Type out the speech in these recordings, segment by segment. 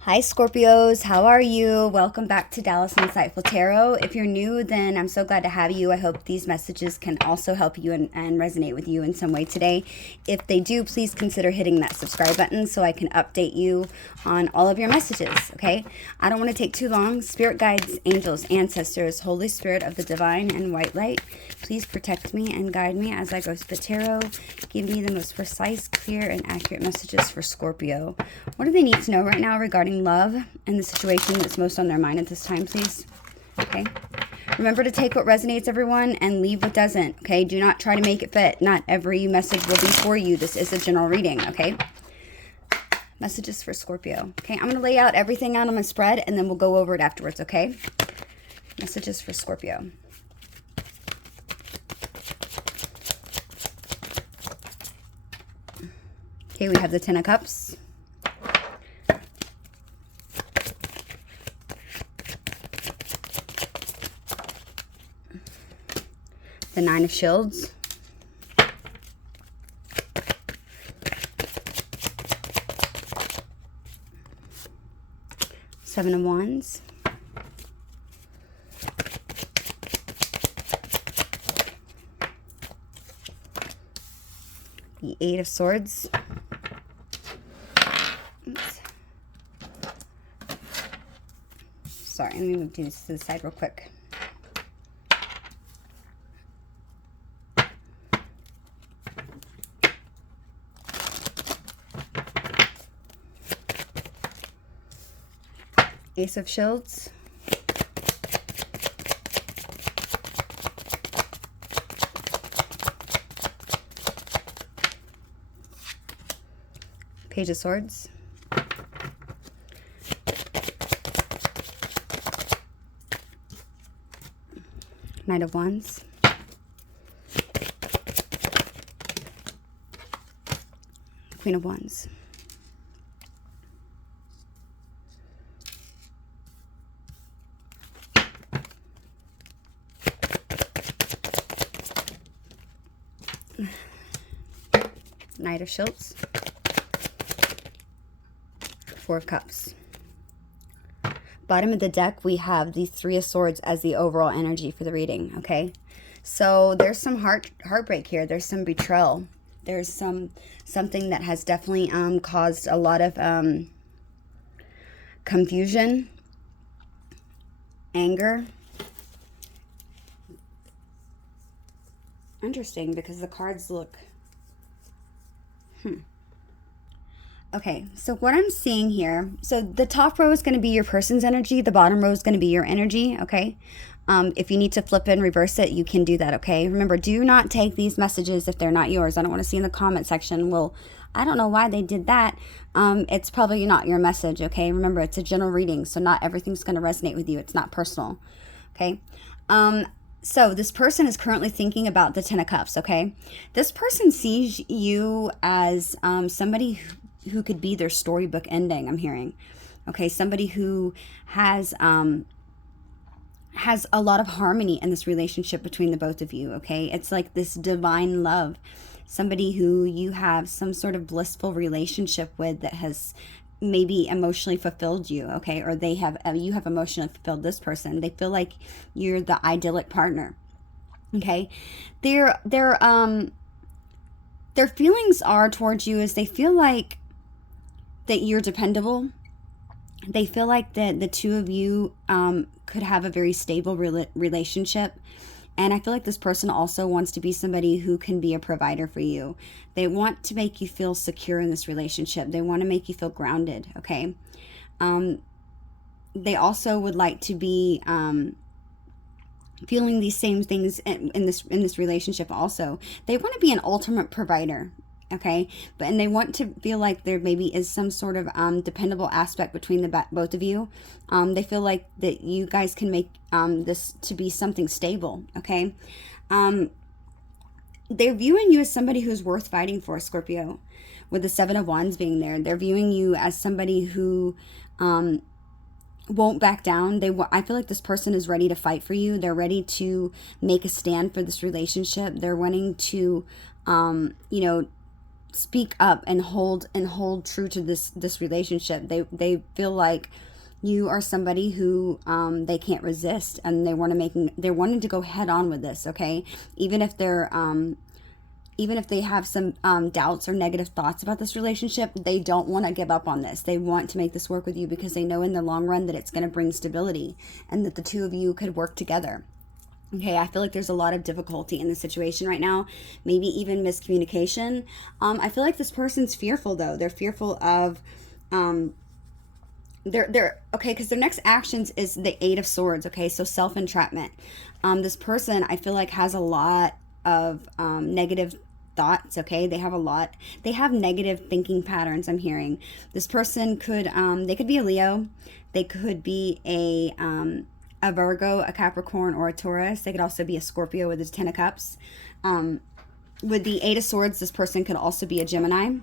Hi Scorpios, how are you? Welcome back to Dallas Insightful Tarot. If you're new, then I'm so glad to have you. I hope these messages can also help you and resonate with you in some way today. If they do, please consider hitting that subscribe button so I can update you on all of your messages, okay? I don't want to take too long. Spirit guides, angels, ancestors, Holy Spirit of the divine and white light, please protect me and guide me as I go through the tarot. Give me the most precise, clear, and accurate messages for Scorpio. What do they need to know right now regarding love and the situation that's most on their mind at this time, please? Okay. Remember to take what resonates, everyone, and leave what doesn't, okay? Do not try to make it fit. Not every message will be for you. This is a general reading, okay? Messages for Scorpio. Okay, I'm going to lay out everything out on my spread, and then we'll go over it afterwards, okay? Messages for Scorpio. Okay, we have the Ten of Cups. The Nine of Shields. Seven of Wands. The Eight of Swords. Oops. Sorry, let me move these to the side real quick. Ace of Shields. Page of Swords. Knight of Wands. Queen of Wands. Knight of Shields. Four of Cups. Bottom of the deck, we have the Three of Swords as the overall energy for the reading, okay? So there's some heartbreak here. There's some betrayal. There's something that has definitely caused a lot of confusion, anger. Interesting, because the cards look... Okay, so what I'm seeing here, so the top row is going to be your person's energy. The bottom row is going to be your energy, okay? If you need to flip and reverse it, you can do that, okay? Remember, do not take these messages if they're not yours. I don't want to see in the comment section, well, I don't know why they did that. It's probably not your message, okay? Remember, it's a general reading, so not everything's going to resonate with you. It's not personal, okay? So this person is currently thinking about the Ten of Cups, okay? This person sees you as somebody who could be their storybook ending, I'm hearing. Okay, somebody who has a lot of harmony in this relationship between the both of you, okay? It's like this divine love. Somebody who you have some sort of blissful relationship with that has maybe emotionally fulfilled you, okay? Or they have you have emotionally fulfilled this person. They feel like you're the idyllic partner, okay? Their feelings are towards you is they feel like that you're dependable. They feel like that the two of you could have a very stable relationship. And I feel like this person also wants to be somebody who can be a provider for you. They want to make you feel secure in this relationship. They want to make you feel grounded, okay? They also would like to be feeling these same things in this relationship also. They want to be an ultimate provider, okay? And they want to feel like there maybe is some sort of dependable aspect between the both of you. They feel like that you guys can make this to be something stable, okay? They're viewing you as somebody who's worth fighting for, Scorpio, with the Seven of Wands being there. They're viewing you as somebody who won't back down. I feel like this person is ready to fight for you. They're ready to make a stand for this relationship. They're wanting to, speak up and hold true to this relationship. They feel like you are somebody who they can't resist, and they're wanting to go head on with this, okay? Even if they have some doubts or negative thoughts about this relationship, they don't want to give up on this. They want to make this work with you because they know in the long run that it's going to bring stability and that the two of you could work together. Okay, I feel like there's a lot of difficulty in the situation right now, maybe even miscommunication. I feel like this person's fearful, though. They're fearful of, they're okay, because their next actions is the Eight of Swords. Okay, so self-entrapment. This person, I feel like, has a lot of negative thoughts. Okay, they have negative thinking patterns. I'm hearing this person they could be a Leo, they could be a Virgo, a Capricorn, or a Taurus. They could also be a Scorpio with his Ten of Cups. With the Eight of Swords, this person could also be a Gemini.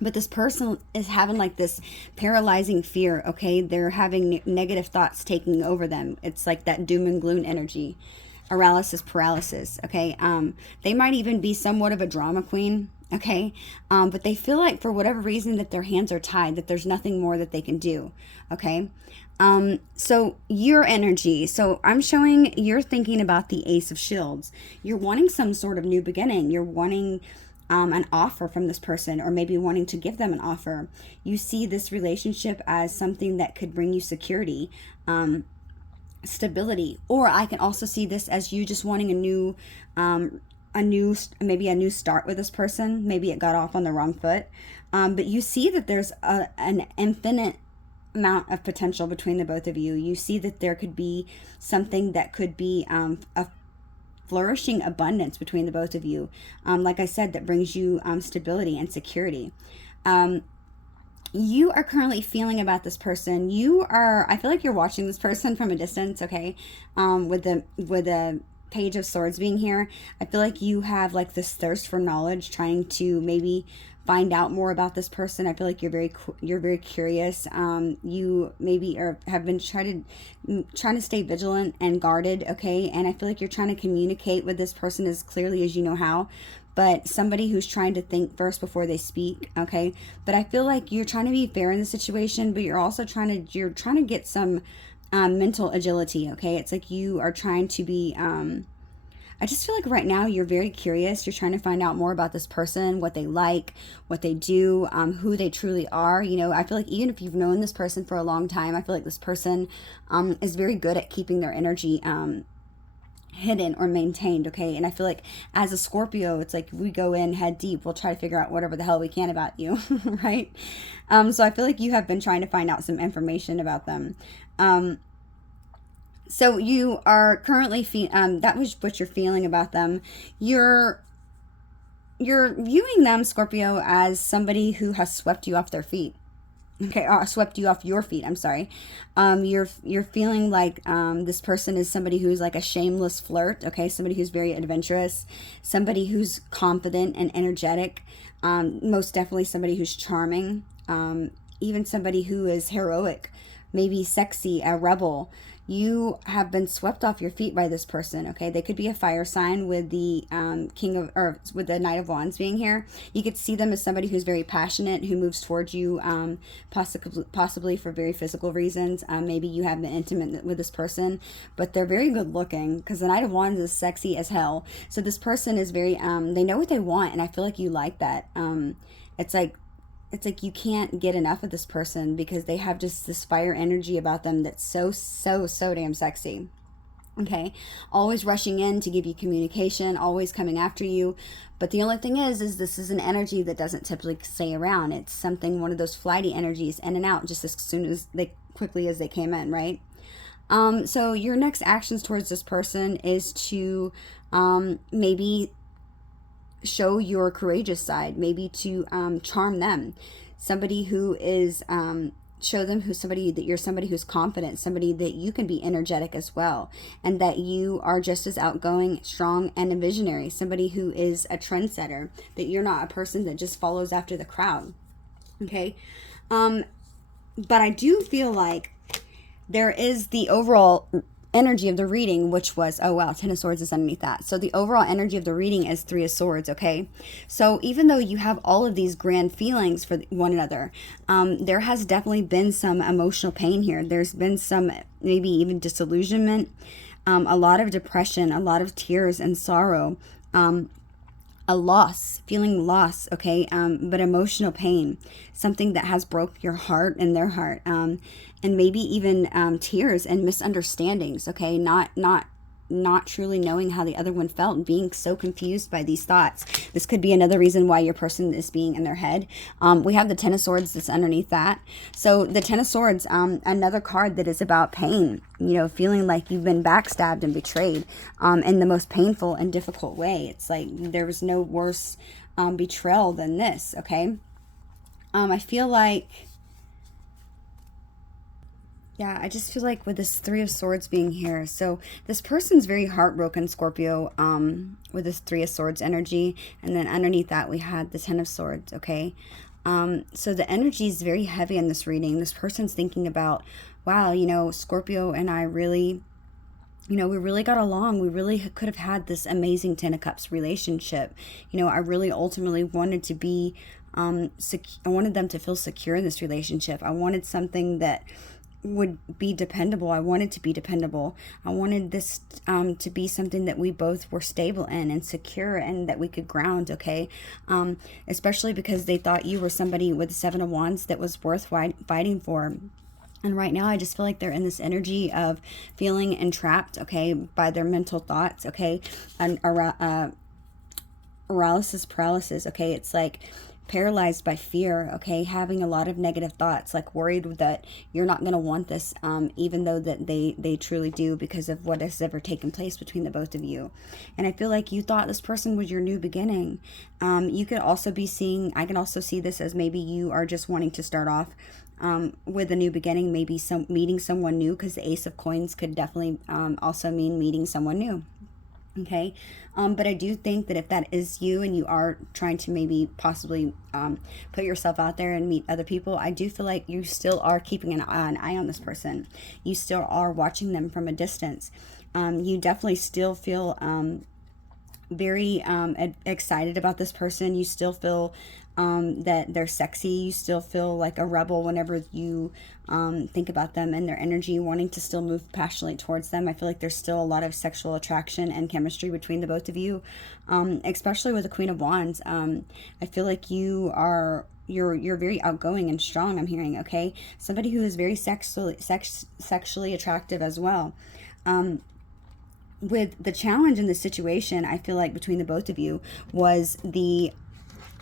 But this person is having like this paralyzing fear, okay? They're having negative thoughts taking over them. It's like that doom and gloom energy. Paralysis, okay? They might even be somewhat of a drama queen, okay? But they feel like for whatever reason that their hands are tied, that there's nothing more that they can do, okay? So your energy, so I'm showing you're thinking about the Ace of Shields. You're wanting some sort of new beginning. You're wanting an offer from this person, or maybe wanting to give them an offer. You see this relationship as something that could bring you security, stability, or I can also see this as you just wanting maybe a new start with this person. Maybe it got off on the wrong foot, but you see that there's an infinite amount of potential between the both of you. You see that there could be something that could be a flourishing abundance between the both of you, like I said, that brings you stability and security. You are currently feeling about this person. I feel like you're watching this person from a distance, okay? With the Page of Swords being here, I feel like you have like this thirst for knowledge, trying to maybe find out more about this person. I feel like you're very curious. You maybe have been trying to stay vigilant and guarded, okay? And I feel like you're trying to communicate with this person as clearly as you know how, but somebody who's trying to think first before they speak, okay? But I feel like you're trying to be fair in the situation, but you're also trying to get some mental agility, okay? It's like you are trying to be I just feel like right now you're very curious. You're trying to find out more about this person, what they like, what they do, who they truly are. You know, I feel like even if you've known this person for a long time, I feel like this person is very good at keeping their energy hidden or maintained, okay? And I feel like as a Scorpio, it's like we go in head deep. We'll try to figure out whatever the hell we can about you, right? So I feel like you have been trying to find out some information about them. So you are currently that was what you're feeling about them. You're viewing them, Scorpio, as somebody who has swept you off their feet. Okay, swept you off your feet. I'm sorry. You're feeling like this person is somebody who's like a shameless flirt. Okay, somebody who's very adventurous, somebody who's confident and energetic. Most definitely somebody who's charming. Even somebody who is heroic, maybe sexy, a rebel. You have been swept off your feet by this person, okay? They could be a fire sign with the with the Knight of Wands being here. You could see them as somebody who's very passionate, who moves towards you, possibly for very physical reasons. Maybe you have been intimate with this person, but they're very good looking, because the Knight of Wands is sexy as hell. So this person is very, they know what they want, and I feel like you like that. It's like you can't get enough of this person, because they have just this fire energy about them that's so damn sexy. Okay, always rushing in to give you communication, always coming after you. But the only thing is this is an energy that doesn't typically stay around. It's one of those flighty energies, in and out just as quickly as they came in, right? So your next actions towards this person is to maybe show your courageous side, maybe to charm them. Somebody who is show them that you're somebody who's confident, somebody that you can be energetic as well, and that you are just as outgoing, strong, and a visionary. Somebody who is a trendsetter, that you're not a person that just follows after the crowd. Okay, but I do feel like there is the overall energy of the reading, which was, oh wow, Ten of Swords is underneath that. So the overall energy of the reading is Three of Swords, okay? So even though you have all of these grand feelings for one another, there has definitely been some emotional pain here. There's been some maybe even disillusionment, a lot of depression, a lot of tears and sorrow, a loss, feeling loss, okay, but emotional pain, something that has broke your heart and their heart, and maybe even tears and misunderstandings, okay, not truly knowing how the other one felt and being so confused by these thoughts. This could be another reason why your person is being in their head. We have the Ten of Swords that's underneath that. So the Ten of Swords, another card that is about pain, you know, feeling like you've been backstabbed and betrayed in the most painful and difficult way. It's like there was no worse betrayal than this, okay? I feel like, yeah, I just feel like with this Three of Swords being here, so this person's very heartbroken, Scorpio, with this Three of Swords energy, and then underneath that we had the Ten of Swords, okay? So the energy is very heavy in this reading. This person's thinking about, wow, you know, Scorpio and I really, you know, we really got along. We really could have had this amazing Ten of Cups relationship. You know, I really ultimately wanted to be, I wanted them to feel secure in this relationship. I wanted something that would be dependable. I wanted to be dependable. I wanted this to be something that we both were stable in and secure and that we could ground, okay? Especially because they thought you were somebody with the Seven of Wands that was worth fighting for. And right now, I just feel like they're in this energy of feeling entrapped, okay, by their mental thoughts, okay? And paralysis, okay? It's like paralyzed by fear, okay, having a lot of negative thoughts, like worried that you're not going to want this, even though that they truly do, because of what has ever taken place between the both of you. And I feel like you thought this person was your new beginning. You could also be seeing, I can also see this as maybe you are just wanting to start off with a new beginning, maybe meeting someone new, because the Ace of Coins could definitely also mean meeting someone new. Okay, but I do think that if that is you and you are trying to maybe possibly put yourself out there and meet other people, I do feel like you still are keeping an eye on this person. You still are watching them from a distance. You definitely still feel very excited about this person. You still feel that they're sexy. You still feel like a rebel whenever you think about them and their energy, wanting to still move passionately towards them. I feel like there's still a lot of sexual attraction and chemistry between the both of you, especially with the Queen of Wands. I feel like you're very outgoing and strong, I'm hearing, okay? Somebody who is very sexually attractive as well. With the challenge in the situation, I feel like between the both of you was the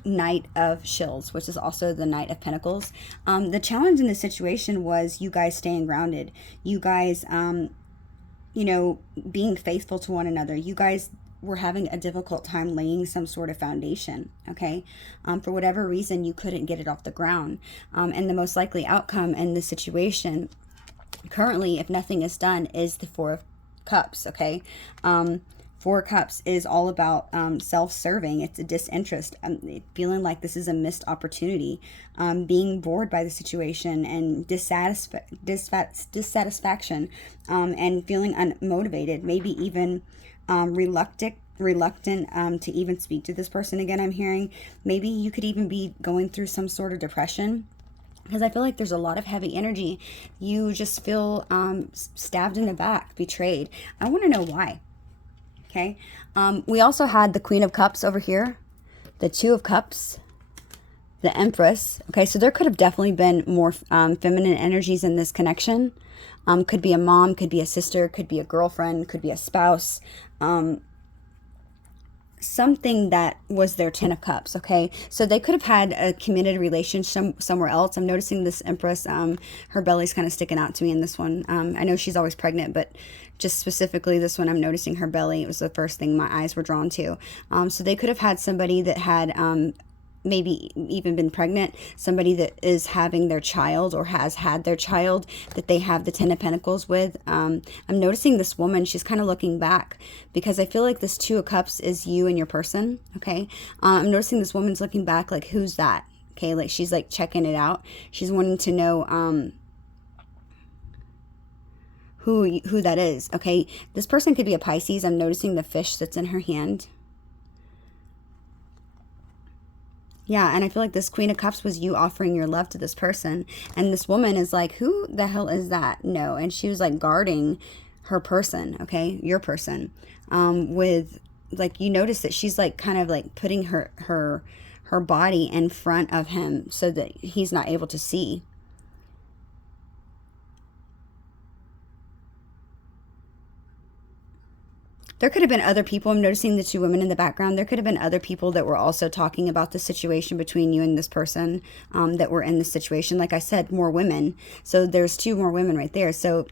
Knight of Shields, which is also the Knight of Pentacles. The challenge in this situation was you guys staying grounded. You guys, you know, being faithful to one another. You guys were having a difficult time laying some sort of foundation, okay? For whatever reason, you couldn't get it off the ground. And the most likely outcome in this situation, currently, if nothing is done, is the Four of Cups, okay? Four of Cups is all about self-serving. It's a disinterest, feeling like this is a missed opportunity, being bored by the situation and dissatisfaction, and feeling unmotivated, maybe even reluctant to even speak to this person again, I'm hearing. Maybe you could even be going through some sort of depression, because I feel like there's a lot of heavy energy. You just feel stabbed in the back, betrayed. I want to know why. Okay, we also had the Queen of Cups over here, the Two of Cups, the Empress. Okay, so there could have definitely been more feminine energies in this connection. Could be a mom, could be a sister, could be a girlfriend, could be a spouse. Something that was their Ten of Cups, okay? So they could have had a committed relationship somewhere else. I'm noticing this Empress, her belly's kind of sticking out to me in this one. I know she's always pregnant, but just specifically this one, I'm noticing her belly. It was the first thing my eyes were drawn to. So they could have had somebody that had maybe even been pregnant, somebody that is having their child or has had their child that they have the Ten of Pentacles with. I'm noticing this woman, she's kind of looking back, because I feel like this Two of Cups is you and your person, okay? I'm noticing this woman's looking back like, who's that? Okay, like she's like checking it out. She's wanting to know who that is, okay? This person could be a Pisces. I'm noticing the fish that's in her hand. Yeah, and I feel like this Queen of Cups was you offering your love to this person. And this woman is like, who the hell is that? No. And she was like guarding her person, okay? Your person. With, like, you notice that she's like kind of like putting her body in front of him so that he's not able to see. There could have been other people. I'm noticing the two women in the background. There could have been other people that were also talking about the situation between you and this person, that were in this situation. Like I said, more women. So there's two more women right there. So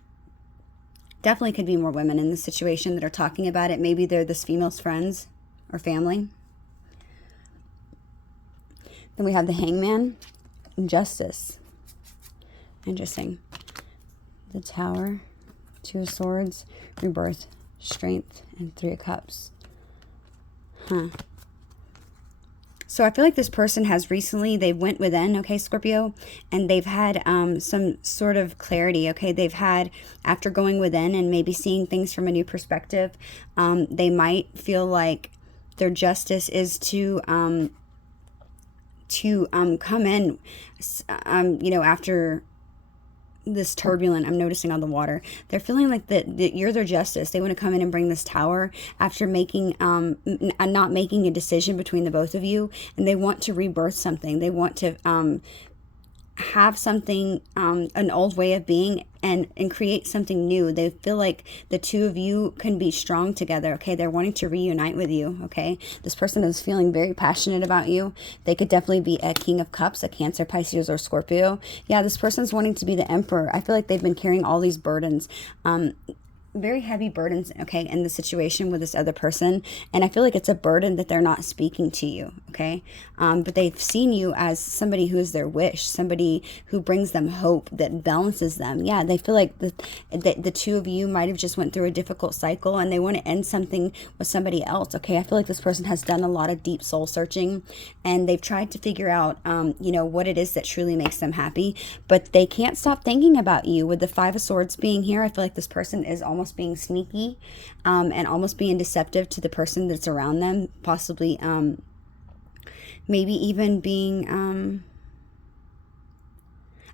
definitely could be more women in this situation that are talking about it. Maybe they're this female's friends or family. Then we have the Hangman, Justice. Interesting. The Tower, Two of Swords, Rebirth, Strength, and Three of Cups. So I feel like this person has recently, they went within, okay, Scorpio, and they've had some sort of clarity, okay? They've had, after going within and maybe seeing things from a new perspective, they might feel like their justice is to come in, you know, after this turbulent, I'm noticing on the water, they're feeling like that you're their justice. They want to come in and bring this tower after making not making a decision between the both of you, and they want to rebirth something. They want to have something, an old way of being, and create something new. They feel like the two of you can be strong together, okay? They're wanting to reunite with you, okay? This person is feeling very passionate about you. They could definitely be a King of Cups, a Cancer, Pisces, or Scorpio. Yeah, this person's wanting to be the Emperor. I feel like they've been carrying all these burdens, very heavy burdens, okay, in the situation with this other person, and I feel like it's a burden that they're not speaking to you, okay, but they've seen you as somebody who is their wish, somebody who brings them hope, that balances them. Yeah, they feel like the two of you might have just went through a difficult cycle and they want to end something with somebody else, okay? I feel like this person has done a lot of deep soul searching, and they've tried to figure out, you know, what it is that truly makes them happy, but they can't stop thinking about you. With the Five of Swords being here, I feel like this person is almost being sneaky, and almost being deceptive to the person that's around them, possibly maybe even being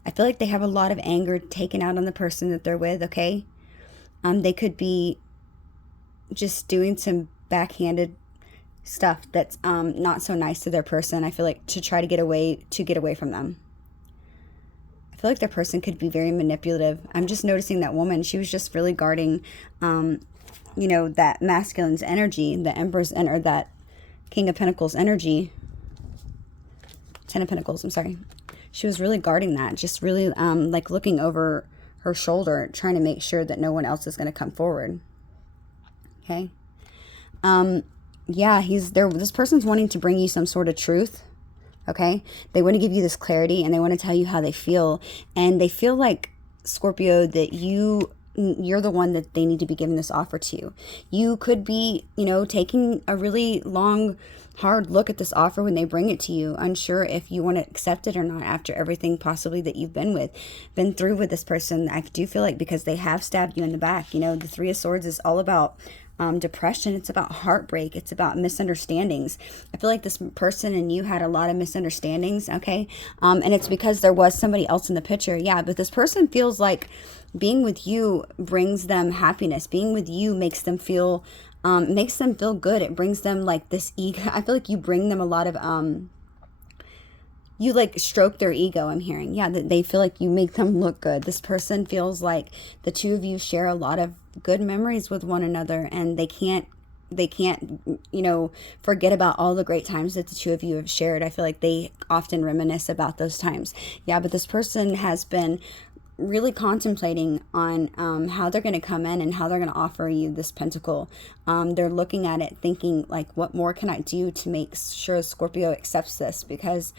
I feel like they have a lot of anger taken out on the person that they're with, okay? They could be just doing some backhanded stuff that's not so nice to their person, I feel like, to try to get away from them. I feel like their person could be very manipulative. I'm just noticing that woman, she was just really guarding, you know, that masculine's energy, the Emperor's, or that King of Pentacles energy. Ten of Pentacles, I'm sorry. She was really guarding that, just really like looking over her shoulder, trying to make sure that no one else is going to come forward. Okay. Yeah, this person's wanting to bring you some sort of truth. Okay, they want to give you this clarity, and they want to tell you how they feel, and they feel like, Scorpio, that you're the one that they need to be giving this offer to. You could be, you know, taking a really long, hard look at this offer when they bring it to you, unsure if you want to accept it or not after everything possibly that you've been through with this person. I do feel like, because they have stabbed you in the back, you know, the Three of Swords is all about depression. It's about heartbreak. It's about misunderstandings. I feel like this person and you had a lot of misunderstandings, okay? And it's because there was somebody else in the picture. Yeah, but this person feels like being with you brings them happiness. Being with you makes them feel good. It brings them like this ego. I feel like you bring them a lot of you like stroke their ego, I'm hearing. Yeah, that they feel like you make them look good. This person feels like the two of you share a lot of good memories with one another, and they can't, you know, forget about all the great times that the two of you have shared. I feel like they often reminisce about those times. Yeah, but this person has been really contemplating on how they're going to come in and how they're going to offer you this pentacle. They're looking at it thinking, like, what more can I do to make sure Scorpio accepts this? Because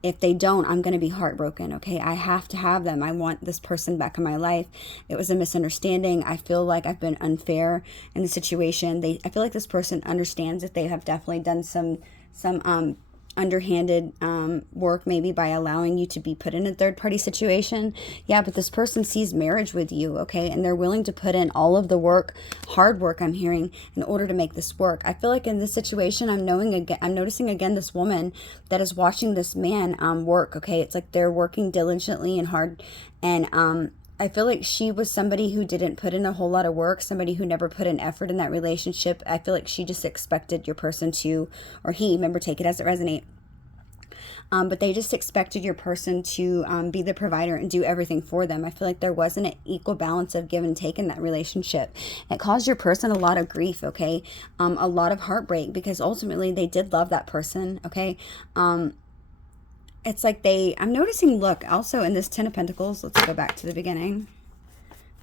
if they don't, I'm going to be heartbroken, okay? I have to have them. I want this person back in my life. It was a misunderstanding. I feel like I've been unfair in the situation. I feel like this person understands that they have definitely done some underhanded work, maybe by allowing you to be put in a third-party situation. Yeah, but this person sees marriage with you, okay? And they're willing to put in all of the work, hard work I'm hearing, in order to make this work. I feel like in this situation, I'm noticing again this woman that is watching this man work, okay? It's like they're working diligently and hard, and I feel like she was somebody who didn't put in a whole lot of work, somebody who never put in effort in that relationship. I feel like she just expected your person to, or he, remember, take it as it resonates. But they just expected your person to be the provider and do everything for them. I feel like there wasn't an equal balance of give and take in that relationship. It caused your person a lot of grief, okay? A lot of heartbreak, because ultimately they did love that person, okay? It's like I'm noticing, look, also in this Ten of Pentacles, let's go back to the beginning.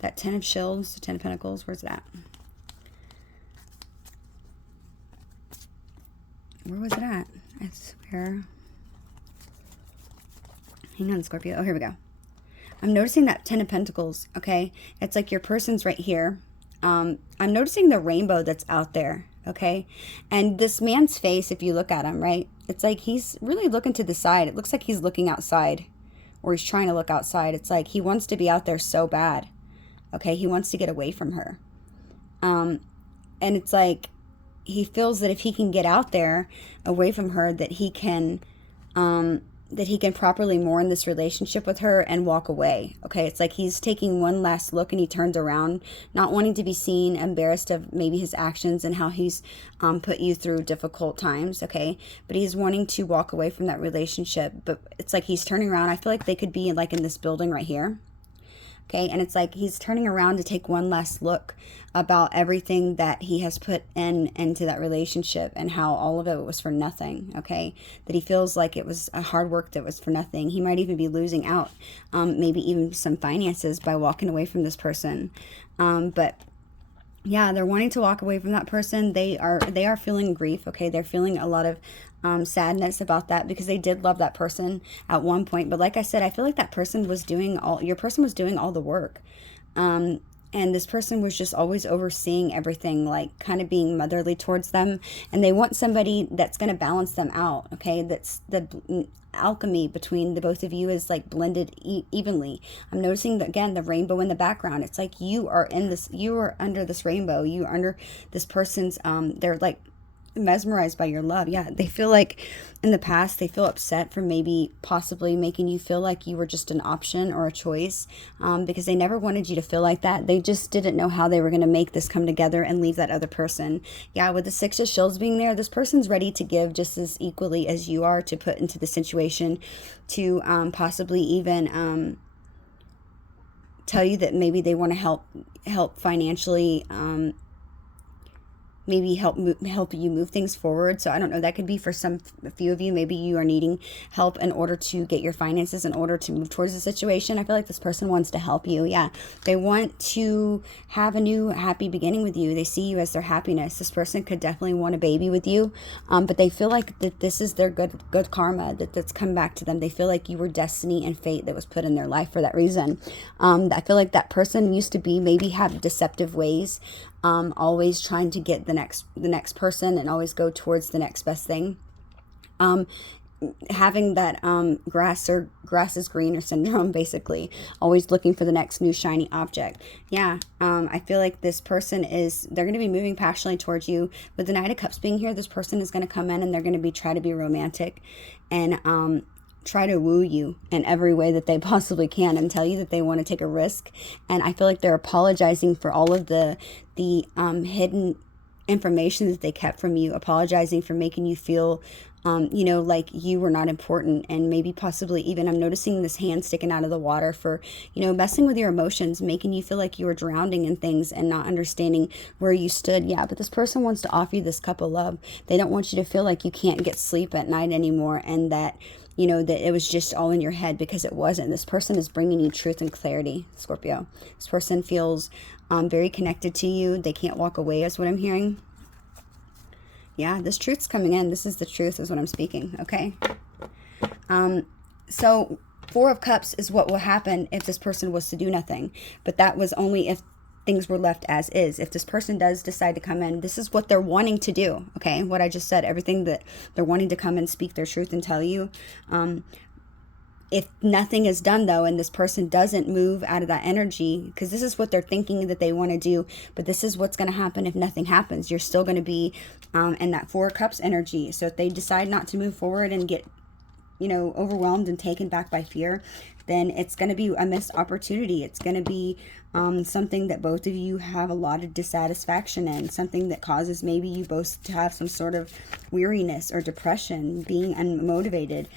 That Ten of Shields, Ten of Pentacles, where's that? Where was it at? I swear. Hang on, Scorpio. Oh, here we go. I'm noticing that Ten of Pentacles, okay? It's like your person's right here. I'm noticing the rainbow that's out there, okay? And this man's face, if you look at him, right? It's like he's really looking to the side. It looks like he's looking outside, or he's trying to look outside. It's like he wants to be out there so bad, okay? He wants to get away from her. And it's like he feels that if he can get out there away from her, that he can properly mourn this relationship with her and walk away. Okay, it's like he's taking one last look and he turns around, not wanting to be seen, embarrassed of maybe his actions and how he's put you through difficult times. Okay, but he's wanting to walk away from that relationship. But it's like he's turning around. I feel like they could be like in this building right here. Okay, and it's like he's turning around to take one last look about everything that he has put into that relationship and how all of it was for nothing, okay? That he feels like it was a hard work that was for nothing. He might even be losing out, maybe even some finances by walking away from this person. But yeah, they're wanting to walk away from that person. They are feeling grief, okay? They're feeling a lot of sadness about that, because they did love that person at one point. But like I said, I feel like that person was doing your person was doing all the work. And this person was just always overseeing everything, like kind of being motherly towards them. And they want somebody that's going to balance them out, okay? That's the alchemy between the both of you is like blended evenly. I'm noticing that, again, the rainbow in the background. It's like you are under this rainbow. You are under this person's, they're like mesmerized by your love. Yeah, they feel like in the past they feel upset for maybe possibly making you feel like you were just an option or a choice, because they never wanted you to feel like that. They just didn't know how they were going to make this come together and leave that other person. Yeah, with the Six of Shields being there, this person's ready to give just as equally as you are, to put into the situation, to possibly even tell you that maybe they want to help financially, maybe help you move things forward. So I don't know, that could be for a few of you. Maybe you are needing help in order to get your finances, in order to move towards the situation. I feel like this person wants to help you. Yeah, they want to have a new happy beginning with you. They see you as their happiness. This person could definitely want a baby with you, but they feel like that this is their good karma that's come back to them. They feel like you were destiny and fate that was put in their life for that reason. I feel like that person used to be, maybe have deceptive ways, always trying to get the next person and always go towards the next best thing. Having that grass is greener syndrome, basically, always looking for the next new shiny object. Yeah, I feel like this person they're going to be moving passionately towards you. With the Knight of Cups being here, this person is going to come in and they're going to try to be romantic and try to woo you in every way that they possibly can, and tell you that they want to take a risk. And I feel like they're apologizing for all of the hidden information that they kept from you, apologizing for making you feel like you were not important. And maybe possibly even, I'm noticing this hand sticking out of the water, for messing with your emotions, making you feel like you were drowning in things and not understanding where you stood. Yeah, but this person wants to offer you this cup of love. They don't want you to feel like you can't get sleep at night anymore, and that that it was just all in your head, because it wasn't. This person is bringing you truth and clarity, Scorpio. This person feels very connected to you. They can't walk away, is what I'm hearing. Yeah, this truth's coming in. This is the truth, is what I'm speaking, okay? So Four of Cups is what will happen if this person was to do nothing. But that was only if things were left as is. If this person does decide to come in, this is what they're wanting to do. Okay, what I just said, everything that they're wanting to come and speak their truth and tell you. If nothing is done though, and this person doesn't move out of that energy, because this is what they're thinking that they want to do, but this is what's going to happen if nothing happens. You're still going to be in that Four of Cups energy. So if they decide not to move forward and get, overwhelmed and taken back by fear, then it's going to be a missed opportunity. It's going to be something that both of you have a lot of dissatisfaction in, something that causes maybe you both to have some sort of weariness or depression, being unmotivated,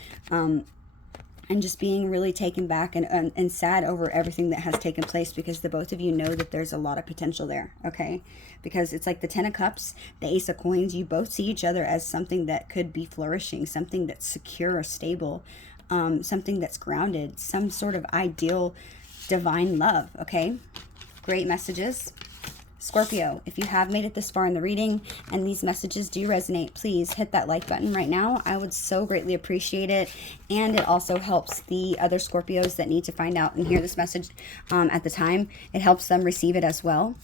and just being really taken back and sad over everything that has taken place, because the both of you know that there's a lot of potential there, okay? Because it's like the Ten of Cups, the Ace of Coins, you both see each other as something that could be flourishing, something that's secure or stable, something that's grounded, some sort of ideal divine love, okay? Great messages. Scorpio, if you have made it this far in the reading and these messages do resonate, please hit that like button right now. I would so greatly appreciate it. And it also helps the other Scorpios that need to find out and hear this message at the time. It helps them receive it as well.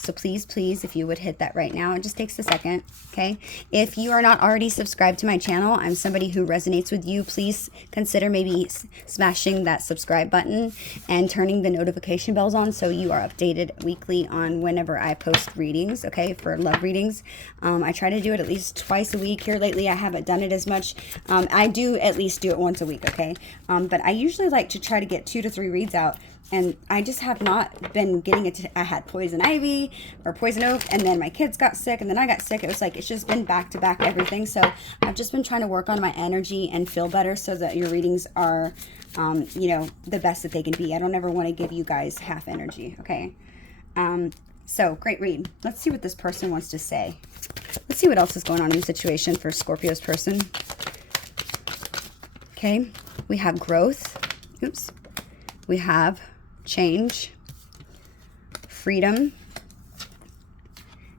So please, if you would hit that right now. It just takes a second, okay? If you are not already subscribed to my channel, I'm somebody who resonates with you. Please consider maybe smashing that subscribe button and turning the notification bells on so you are updated weekly on whenever I post readings, okay, for love readings. I try to do it at least twice a week. Here lately, I haven't done it as much. I do at least do it once a week, okay? But I usually like to try to get 2 to 3 reads out. And I just have not been getting it. I had poison ivy or poison oak, and then my kids got sick, and then I got sick. It was like, it's just been back to back everything. So I've just been trying to work on my energy and feel better so that your readings are, the best that they can be. I don't ever want to give you guys half energy, okay? So great read. Let's see what this person wants to say. Let's see what else is going on in the situation for Scorpio's person. Okay, we have growth. Oops. We have change, freedom,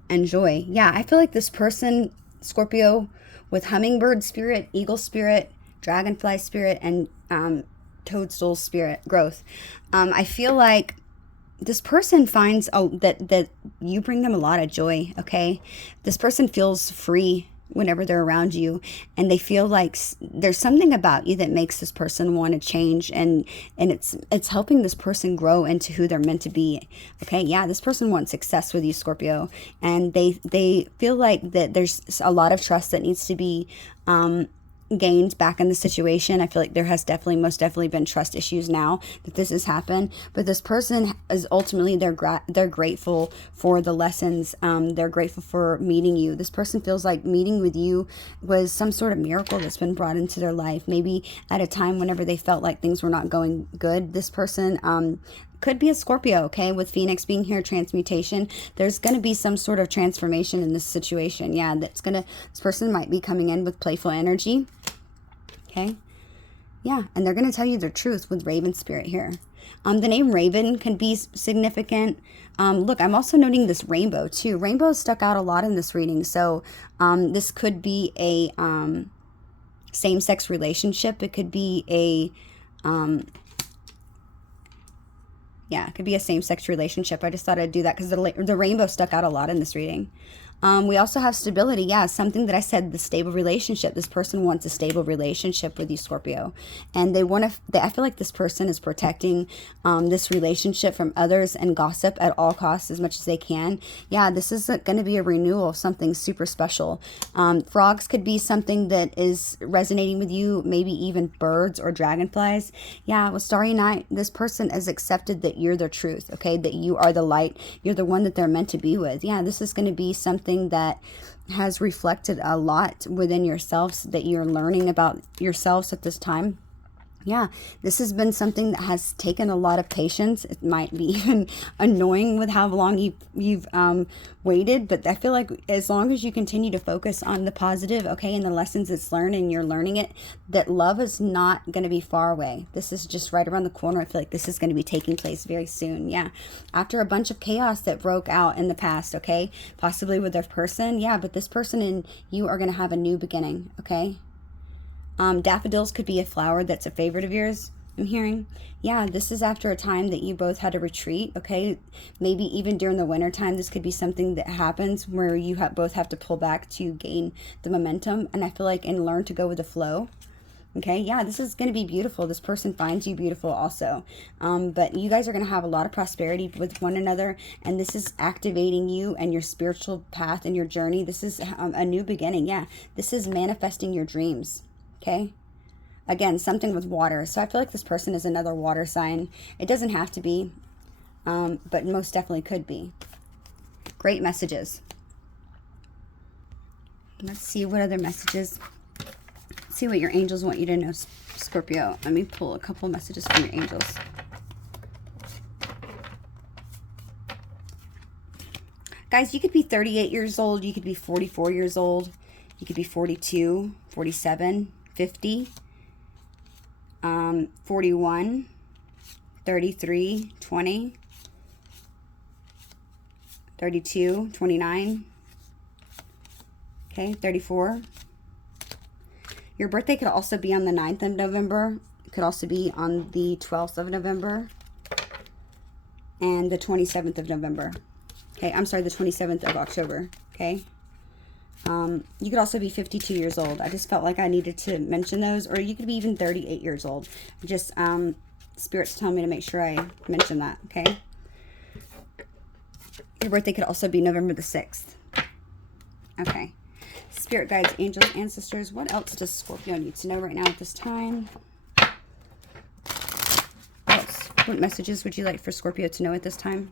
and joy. Yeah, I feel like this person, Scorpio, with hummingbird spirit, eagle spirit, dragonfly spirit, and toadstool spirit, growth. I feel like this person finds that you bring them a lot of joy, okay? This person feels free whenever they're around you, and they feel like there's something about you that makes this person want to change, and it's helping this person grow into who they're meant to be, okay? Yeah, this person wants success with you, Scorpio, and they feel like that there's a lot of trust that needs to be gained back in the situation. I feel like there has most definitely been trust issues now that this has happened, but this person is ultimately, they're grateful for the lessons. They're grateful for meeting you. This person feels like meeting with you was some sort of miracle that's been brought into their life, maybe at a time whenever they felt like things were not going good. This person could be a Scorpio, okay? With Phoenix being here, transmutation. There's going to be some sort of transformation in this situation. Yeah, this person might be coming in with playful energy, okay? Yeah, and they're going to tell you the truth with Raven spirit here. The name Raven can be significant. Look, I'm also noting this rainbow too. Rainbow stuck out a lot in this reading. So this could be a same-sex relationship. It could be a... yeah, it could be a same-sex relationship. I just thought I'd do that because the rainbow stuck out a lot in this reading. We also have stability. Yeah, something that I said, the stable relationship. This person wants a stable relationship with you, Scorpio. And I feel like this person is protecting this relationship from others and gossip at all costs as much as they can. Yeah, this is going to be a renewal of something super special. Frogs could be something that is resonating with you, maybe even birds or dragonflies. Yeah, with Starry Night, this person has accepted that you're their truth, okay? That you are the light. You're the one that they're meant to be with. Yeah, this is going to be something that has reflected a lot within yourselves, that you're learning about yourselves at this time. Yeah, this has been something that has taken a lot of patience. It might be even annoying with how long you've waited, but I feel like as long as you continue to focus on the positive, okay, and the lessons it's learned and you're learning it, that love is not going to be far away. This is just right around the corner. I feel like this is going to be taking place very soon. Yeah, after a bunch of chaos that broke out in the past, okay, possibly with their person. Yeah, but this person and you are going to have a new beginning, okay? Daffodils could be a flower that's a favorite of yours, I'm hearing, yeah, this is after a time that you both had a retreat, okay? Maybe even during the winter time, this could be something that happens where you both have to pull back to gain the momentum, and I feel like, and learn to go with the flow. Okay, yeah, this is going to be beautiful. This person finds you beautiful also. But you guys are going to have a lot of prosperity with one another, and this is activating you and your spiritual path and your journey. This is a new beginning. Yeah, this is manifesting your dreams. Okay. Again, something with water. So I feel like this person is another water sign. It doesn't have to be, but most definitely could be. Great messages. Let's see what other messages. See what your angels want you to know, Scorpio. Let me pull a couple messages from your angels. Guys, you could be 38 years old. You could be 44 years old. You could be 42, 47, 50, 41, 33, 20, 32, 29, okay, 34. Your birthday could also be on the 9th of November. It could also be on the 12th of November and the 27th of November. Okay, I'm sorry, the 27th of October. Okay. You could also be 52 years old. I just felt like I needed to mention those. Or you could be even 38 years old. Just Spirit's telling me to make sure I mention that. Okay. Your birthday could also be November the 6th. Okay. Spirit guides, angels, ancestors. What else does Scorpio need to know right now at this time? What messages would you like for Scorpio to know at this time?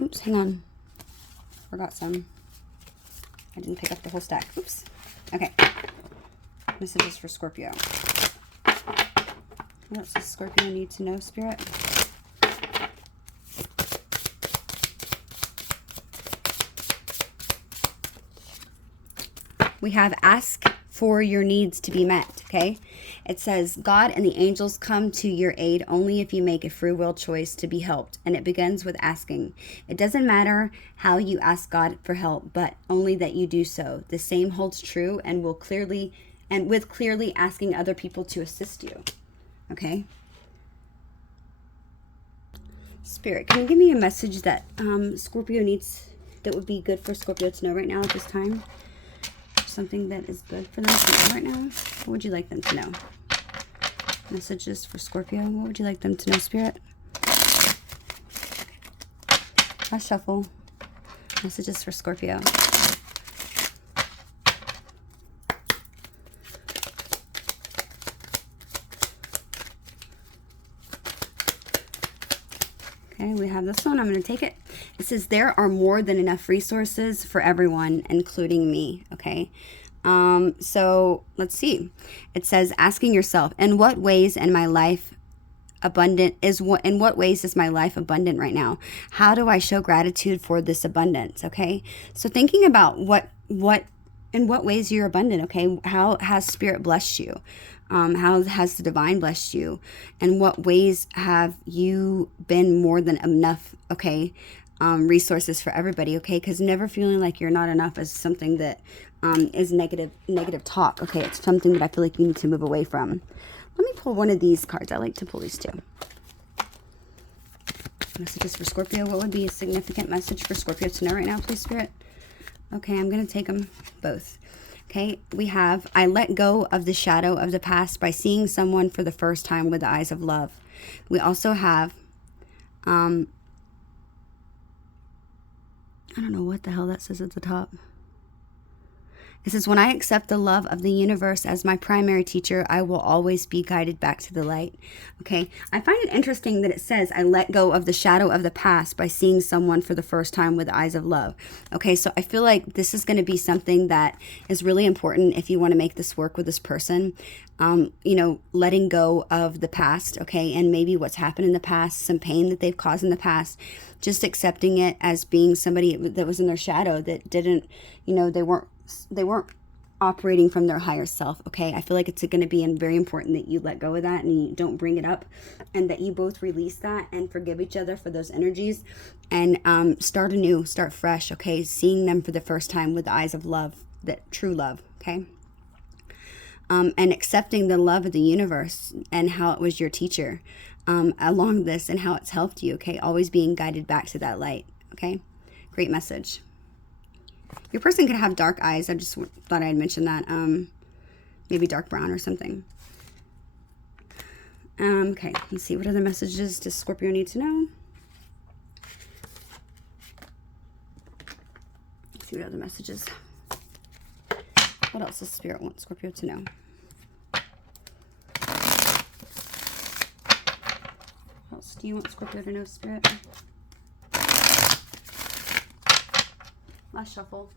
Oops, hang on. Forgot some. I didn't pick up the whole stack. Oops. Okay. Messages for Scorpio. What else does Scorpio need to know, Spirit? We have ask for your needs to be met, okay? It says, God and the angels come to your aid only if you make a free will choice to be helped. And it begins with asking. It doesn't matter how you ask God for help, but only that you do so. The same holds true and with clearly asking other people to assist you, okay? Spirit, can you give me a message that Scorpio needs, that would be good for Scorpio to know right now at this time? Something that is good for them to know right now. What would you like them to know? Messages for Scorpio. What would you like them to know, Spirit? I'll shuffle. Messages for Scorpio. Okay, we have this one. I'm going to take it. It says, there are more than enough resources for everyone, including me. Okay. So let's see. It says, asking yourself, in what ways is my life abundant right now? How do I show gratitude for this abundance? Okay. So thinking about in what ways you're abundant. Okay. How has Spirit blessed you? How has the divine blessed you? And what ways have you been more than enough? Okay. Resources for everybody, okay? Because never feeling like you're not enough is something that is negative talk, okay? It's something that I feel like you need to move away from. Let me pull one of these cards. I like to pull these two. Messages for Scorpio. What would be a significant message for Scorpio to know right now, please, Spirit? Okay, I'm going to take them both. Okay, we have, I let go of the shadow of the past by seeing someone for the first time with the eyes of love. We also have, I don't know what the hell that says at the top. It says, when I accept the love of the universe as my primary teacher, I will always be guided back to the light. Okay, I find it interesting that it says, I let go of the shadow of the past by seeing someone for the first time with eyes of love. Okay, so I feel like this is going to be something that is really important if you want to make this work with this person. Letting go of the past, okay, and maybe what's happened in the past, some pain that they've caused in the past, just accepting it as being somebody that was in their shadow that didn't, they weren't operating from their higher self, okay? I feel like it's going to be very important that you let go of that and you don't bring it up, and that you both release that and forgive each other for those energies and start anew, start fresh, okay? Seeing them for the first time with the eyes of love, that true love, okay? and accepting the love of the universe and how it was your teacher along this and how it's helped you, okay? Always being guided back to that light, okay? Great message. Your person could have dark eyes. I just thought I'd mention that. Maybe dark brown or something. Okay, let's see. What other messages does Scorpio need to know? Let's see what other messages. What else does Spirit want Scorpio to know? What else do you want Scorpio to know, Spirit? Last shuffle.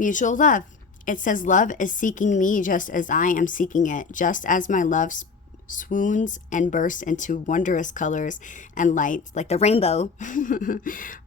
Mutual love. It says love is seeking me just as I am seeking it, just as my love swoons and bursts into wondrous colors and lights like the rainbow.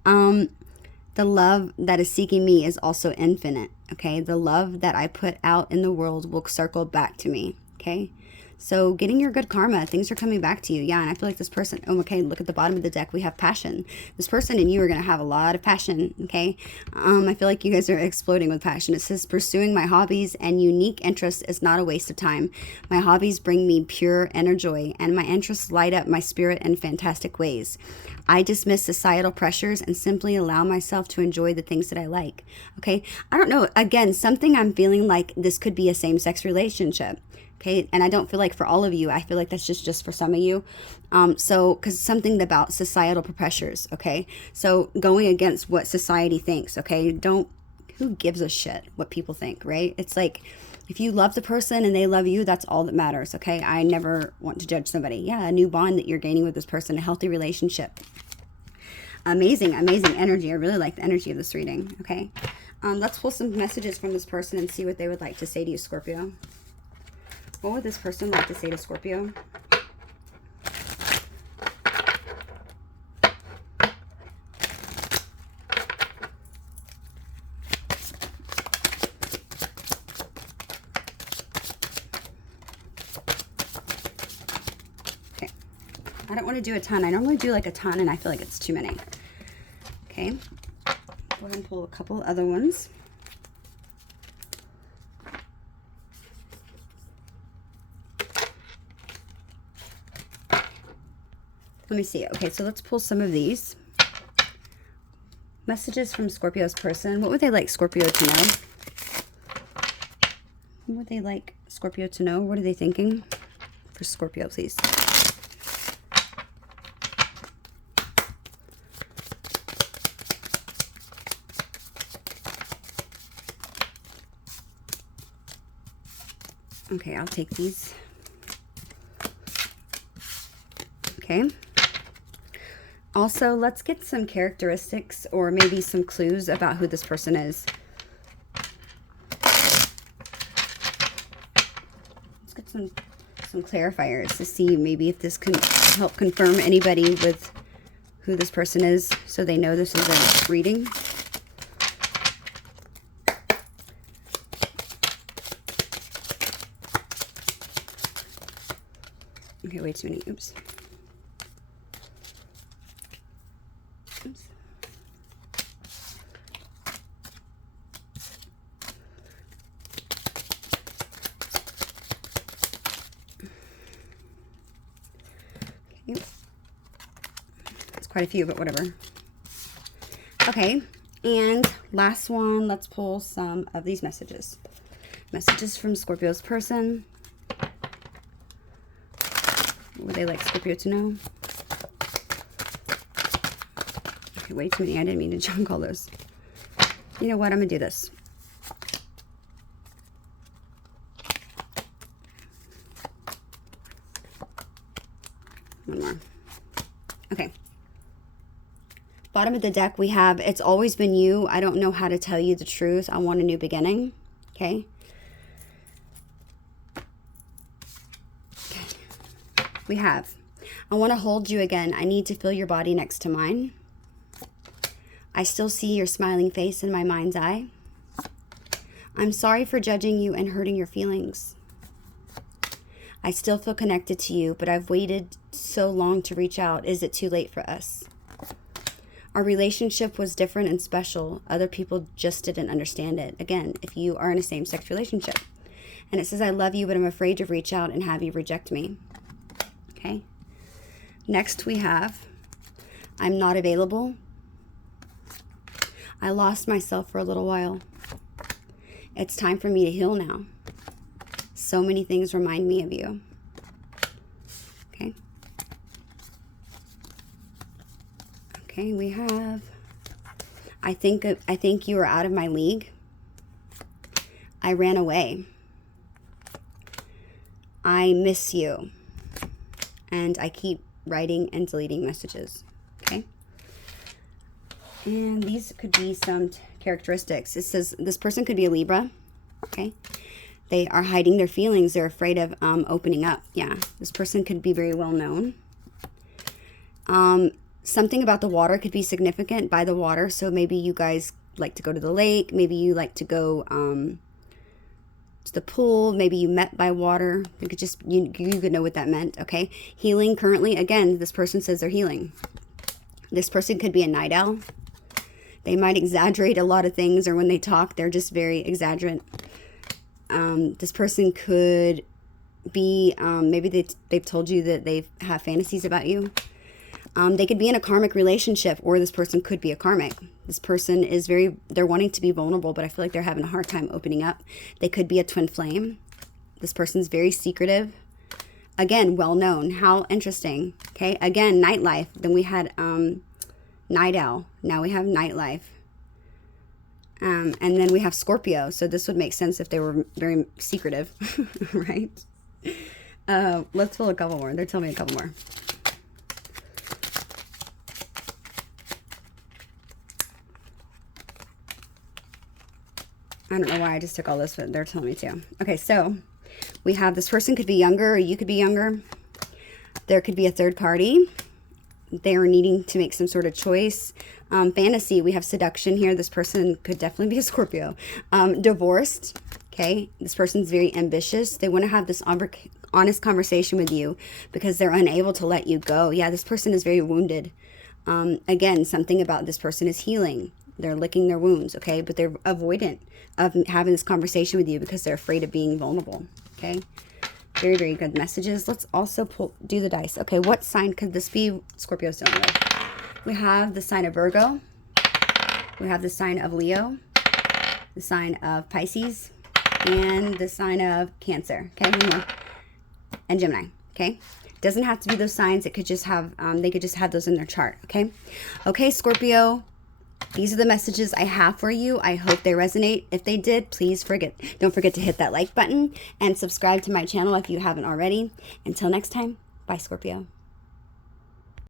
The love that is seeking me is also infinite, okay? The love that I put out in the world will circle back to me, okay? So getting your good karma, things are coming back to you. Yeah, and I feel like this person, oh, okay, look at the bottom of the deck. We have passion. This person and you are going to have a lot of passion, okay? I feel like you guys are exploding with passion. It says, pursuing my hobbies and unique interests is not a waste of time. My hobbies bring me pure inner joy, and my interests light up my spirit in fantastic ways. I dismiss societal pressures and simply allow myself to enjoy the things that I like, okay? I don't know. Again, something I'm feeling like this could be a same-sex relationship. Okay, and I don't feel like for all of you, I feel like that's just for some of you. So, because something about societal pressures, okay? So going against what society thinks, okay? Who gives a shit what people think, right? It's like, if you love the person and they love you, that's all that matters, okay? I never want to judge somebody. Yeah, a new bond that you're gaining with this person, a healthy relationship. Amazing, amazing energy. I really like the energy of this reading, okay? Let's pull some messages from this person and see what they would like to say to you, Scorpio. What would this person like to say to Scorpio? Okay. I don't want to do a ton. I normally do like a ton, and I feel like it's too many. Okay. Go ahead and pull a couple other ones. Let me see. Okay, so let's pull some of these. Messages from Scorpio's person. What would they like Scorpio to know? What would they like Scorpio to know? What are they thinking for Scorpio, please? Okay, I'll take these. Okay. Also, let's get some characteristics or maybe some clues about who this person is. Let's get some clarifiers to see maybe if this can help confirm anybody with who this person is so they know this is a reading. Okay, way too many. Oops. Oops. Okay. It's quite a few, but whatever. Okay, and last one, let's pull some of these messages. Messages from Scorpio's person. What would they like Scorpio to know? Okay, way too many. I didn't mean to chunk all those. You know what? I'm going to do this. One more. Okay. Bottom of the deck, we have, it's always been you. I don't know how to tell you the truth. I want a new beginning. Okay. We have, I want to hold you again. I need to feel your body next to mine. I still see your smiling face in my mind's eye. I'm sorry for judging you and hurting your feelings. I still feel connected to you, but I've waited so long to reach out. Is it too late for us? Our relationship was different and special. Other people just didn't understand it. Again, if you are in a same-sex relationship. And it says, I love you, but I'm afraid to reach out and have you reject me. Okay. Next we have, I'm not available. I lost myself for a little while. It's time for me to heal now. So many things remind me of you. Okay. Okay, we have, I think you are out of my league. I ran away. I miss you. And I keep writing and deleting messages. Okay. And these could be some characteristics. It says this person could be a Libra. Okay. They are hiding their feelings. They're afraid of opening up. Yeah. This person could be very well known. Something about the water could be significant, by the water. So maybe you guys like to go to the lake. Maybe you like to go to the pool. Maybe you met by water. You could just, you could know what that meant. Okay. Healing currently. Again, this person says they're healing. This person could be a night owl. They might exaggerate a lot of things, or when they talk, they're just very exaggerant. This person could be, maybe they've told you that they have fantasies about you. They could be in a karmic relationship, or this person could be a karmic. This person is they're wanting to be vulnerable, but I feel like they're having a hard time opening up. They could be a twin flame. This person's very secretive. Again, well known. How interesting. Okay. Again, nightlife. Then we had night owl. Now we have nightlife. And then we have Scorpio. So this would make sense if they were very secretive, right? Let's pull a couple more. They're telling me a couple more. I don't know why I just took all this, but they're telling me to. Okay, so we have this person could be younger, or you could be younger. There could be a third party. They are needing to make some sort of choice. Fantasy, we have seduction here. This person could definitely be a Scorpio. Divorced, okay? This person's very ambitious. They want to have this honest conversation with you because they're unable to let you go. Yeah, this person is very wounded. Again, something about this person is healing. They're licking their wounds, okay? But they're avoidant of having this conversation with you because they're afraid of being vulnerable, okay? Very, very good messages. Let's also do the dice. Okay, what sign could this be? Scorpio's dealing with. We have the sign of Virgo. We have the sign of Leo. The sign of Pisces. And the sign of Cancer. Okay, one more. And Gemini, okay? Doesn't have to be those signs. It could just have, they could just have those in their chart, okay? Okay, Scorpio. These are the messages I have for you. I hope they resonate. If they did, please don't forget to hit that like button and subscribe to my channel if you haven't already. Until next time, bye, Scorpio.